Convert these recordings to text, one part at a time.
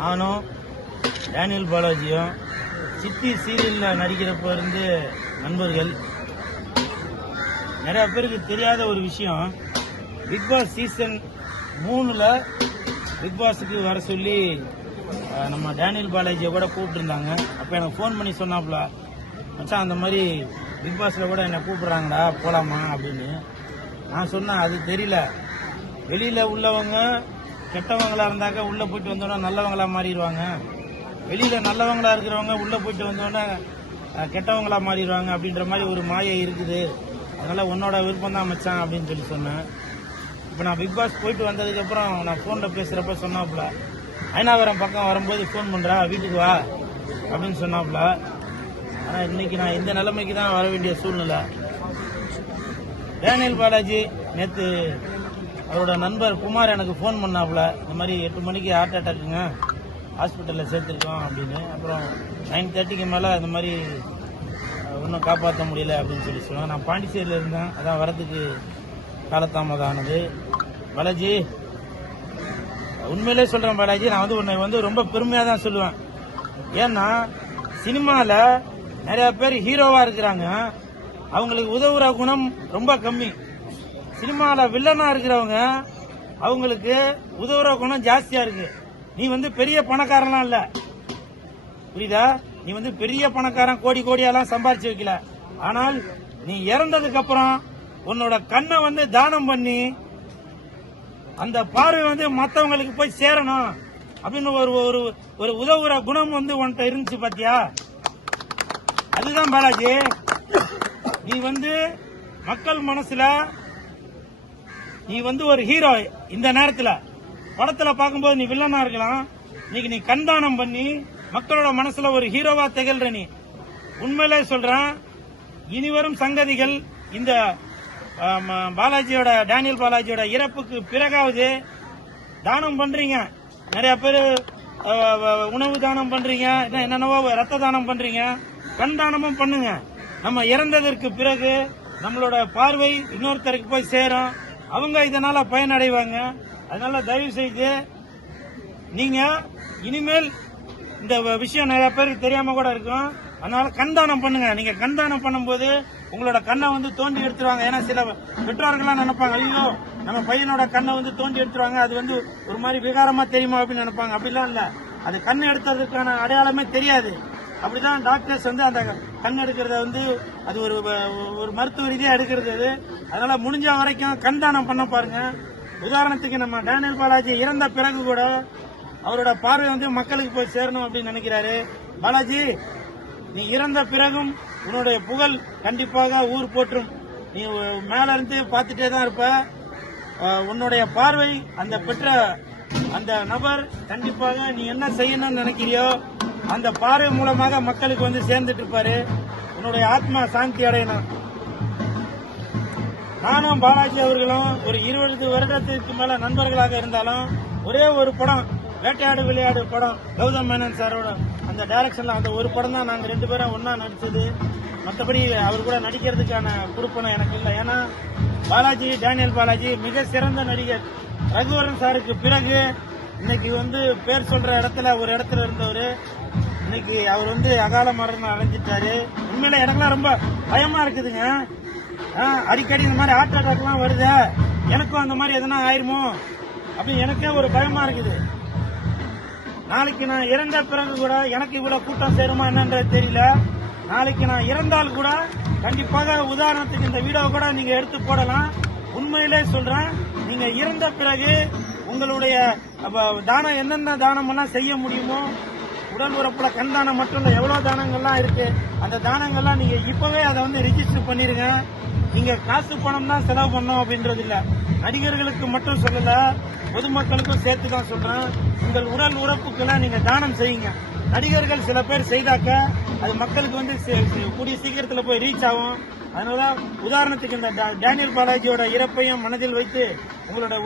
நானும் டேனியல் பாலாஜியும் சித்தி சீரியலில் நடிக்கிறப்ப இருந்து நண்பர்கள். நிறைய பேருக்கு தெரியாத ஒரு விஷயம், பிக் பாஸ் சீசன் 3ல் பிக் பாஸுக்கு வர சொல்லி நம்ம டேனியல் பாலாஜியை கூட கூப்பிட்டுருந்தாங்க. அப்போ எனக்கு ஃபோன் பண்ணி சொன்னாப்புல, மச்சான் அந்த மாதிரி பிக் பாஸில் கூட என்னை கூப்பிட்றாங்கடா போகலாமா அப்படின்னு. நான் சொன்னேன் அது தெரியல, வெளியில் உள்ளவங்க கெட்டவங்களா இருந்தாக்க உள்ளே போயிட்டு வந்தோன்னா நல்லவங்களா மாறிடுவாங்க, வெளியில் நல்லவங்களா இருக்கிறவங்க உள்ளே போயிட்டு வந்தோன்னா கெட்டவங்களா மாறிடுவாங்க அப்படின்ற மாதிரி ஒரு மாயை இருக்குது. அதனால் உன்னோட விருப்பம் தான் மச்சான் அப்படின்னு சொல்லி சொன்னேன். இப்போ நான் பிக் பாஸ் போயிட்டு வந்ததுக்கப்புறம் நான் ஃபோனில் பேசுகிறப்ப சொன்னாப்புல, ஐநாவரம் பக்கம் வரும்போது ஃபோன் பண்ணுறா வீட்டுக்கு வா அப்படின்னு சொன்னாப்புல. ஆனால் இன்னைக்கு நான் இந்த நிலைமைக்கு தான் வர வேண்டிய சூழ்நிலை. டேனியல் பாலாஜி நேற்று அவரோட நண்பர் குமார் எனக்கு ஃபோன் பண்ணாப்புல, இந்த மாதிரி 8 மணிக்கு ஹார்ட் அட்டாக்குங்க, ஹாஸ்பிட்டலில் சேர்த்துருக்கோம் அப்படின்னு. அப்புறம் 9:30க்கு மேலே இந்த மாதிரி ஒன்றும் காப்பாற்ற முடியல அப்படின்னு சொல்லி சொல்லுவேன். நான் பாண்டிச்சேரியில் இருந்தேன், அதான் வரதுக்கு காலதாமதம் ஆனது. பாலாஜி உண்மையிலே சொல்கிறேன் பாலாஜி, நான் உன்னை ரொம்ப பெருமையாக தான் சொல்லுவேன். ஏன்னா சினிமாவில் நிறைய பேர் ஹீரோவாக இருக்கிறாங்க, அவங்களுக்கு உதவுற குணம் ரொம்ப கம்மி. சினிமாவில் வில்லனாக இருக்கிறவங்க அவங்களுக்கு உதவுற குணம் ஜாஸ்தியாக இருக்கு. நீ பெரிய பணக்காரன்லாம் இல்லை, புரியுதா? நீ பெரிய பணக்காரன் கோடி கோடியெல்லாம் சம்பாரிச்சு வைக்கல. ஆனால் நீ இறந்ததுக்கு அப்புறம் உன்னோட கண்ணை தானம் பண்ணி அந்த பார்வை மற்றவங்களுக்கு போய் சேரணும் அப்படின்னு ஒரு உதவுற குணம் உன்கிட்ட இருந்துச்சு பாத்தியா? அதுதான் பாலாஜி. நீ மக்கள் மனசுல நீ ஒரு ஹீரோ. இந்த நேரத்தில் படத்துல பார்க்கும்போது நீ வில்லனா இருக்கலாம், இன்னைக்கு நீ கண்தானம் பண்ணி மக்களோட மனசுல ஒரு ஹீரோவா திகழ்ற. நீ உண்மையிலே சொல்றேன், இனிவரும் சங்கதிகள் இந்த டேனியல் பாலாஜியோட இறப்புக்கு பிறகாவது தானம் பண்றீங்க. நிறைய பேர் உணவு தானம் பண்றீங்க, என்னென்னவோ ரத்த தானம் பண்றீங்க, கண் தானமும் பண்ணுங்க. நம்ம இறந்ததற்கு பிறகு நம்மளோட பார்வை இன்னொருத்தருக்கு போய் சேரும், அவங்க இதனால பயனடைவாங்க. அதனால தயவு செய்து நீங்க இனிமேல் இந்த விஷயம் நிறைய பேருக்கு தெரியாம கூட இருக்கும், அதனால கண்தானம் பண்ணுங்க. நீங்க கண்தானம் பண்ணும்போது உங்களோட கண்ணை தோண்டி எடுத்துருவாங்க. ஏன்னா சில பெற்றோர்கள்லாம் நினைப்பாங்க, ஐயோ நம்ம பையனோட கண்ணை தோண்டி எடுத்துருவாங்க, அது ஒரு மாதிரி விகாரமா தெரியுமா அப்படின்னு நினைப்பாங்க. அப்படிலாம் இல்ல, அது கண் எடுத்ததுக்கான அடையாளமே தெரியாது. அப்படிதான் டாக்டர்ஸ் அந்த கண் எடுக்கிறத அது ஒரு மருத்துவ ரீதியா எடுக்கிறது அது. அதனால முடிஞ்ச வரைக்கும் கண்தானம் பண்ண பாருங்க. உதாரணத்துக்கு நம்ம டேனியல் பாலாஜி இறந்த பிறகு கூட அவரோட பார்வை மக்களுக்கு போய் சேரணும் அப்படின்னு நினைக்கிறாரு. பாலாஜி, நீ இறந்த பிறகும் உன்னுடைய புகழ் கண்டிப்பாக ஊர் போற்றும். நீ மேல இருந்து பார்த்துட்டே தான் இருப்ப. உன்னுடைய பார்வை அந்த பெற்ற அந்த நபர் கண்டிப்பாக நீ என்ன செய்யணும்னு நினைக்கிறியோ அந்த பார்வை மூலமாக மக்களுக்கு சேர்ந்துட்டு இருப்பாரு. உன்னுடைய ஆத்மா சாந்தி அடையணும். நானும் பாலாஜி அவர்களும் ஒரு 20 வருடத்திற்கு மேல நண்பர்களாக இருந்தாலும் ஒரே ஒரு படம், வேட்டையாடு விளையாடு படம், கௌதம் மேனன் சாரோட அந்த டைரக்ஷன்ல அந்த ஒரு படம் தான் நாங்க 2 பேரும் ஒன்னா நடிச்சது. மற்றபடி அவர் கூட நடிக்கிறதுக்கான குடுப்பனம் எனக்கு இல்லை. ஏன்னா டேனியல் பாலாஜி மிக சிறந்த நடிகர். ரகுவரன் சாருக்கு பிறகு இன்னைக்கு பேர் சொல்ற ஒரு இடத்துல இருந்தவர் இன்னைக்கு அவர் அகால மரணம் அடைஞ்சிட்டாரு. உண்மையில எனக்குலாம் ரொம்ப பயமா இருக்குதுங்க. அடிக்கடி இந்த மாதிரி ஹார்ட் அட்டாக்லாம் வருது, எனக்கும் அந்த மாதிரி எதனா ஆயிருமோ அப்படின்னு எனக்கே ஒரு பயமா இருக்குது. நாளைக்கு நான் இறந்த பிறகு கூட எனக்கு இவ்வளவு கூட்டம் சேருமா என்னன்றது தெரியல. நாளைக்கு நான் இறந்தால் கூட கண்டிப்பாக உதாரணத்துக்கு இந்த வீடியோ கூட நீங்க எடுத்து போடலாம். உண்மையிலே சொல்றேன், நீங்க இறந்த பிறகு உங்களுடைய தானம் என்னென்ன தானம் எல்லாம் செய்ய முடியுமோ, உடல் உறுப்புல கண் தானம் மட்டும் இல்ல, எவ்வளவு தானங்கள்லாம் இருக்கு, அந்த தானங்கள்லாம் நீங்க இப்பவே அதை ரிஜிஸ்டர் பண்ணிருங்க. நீங்க காசு பணம் தான் செலவு பண்ணோம் அப்படின்றது இல்ல. நடிகர்களுக்கு மட்டும் சொல்லல, பொதுமக்களுக்கும் சேர்த்து தான் சொல்றேன். உங்கள் உடல் உறுப்புகளை நீங்க தானம் செய்யுங்க. நடிகர்கள் சில பேர் செய்தாக்க அது மக்களுக்கு கூடிய சீக்கிரத்தில் போய் ரீச் ஆகும். அதனால உதாரணத்துக்கு இந்த டேனியல் பாலாஜியோட இறப்பையும் மனதில் வைத்து உங்களோட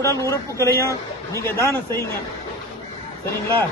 உடல் உறுப்புகளையும் நீங்க தானம் செய்யுங்க. சரிங்களா?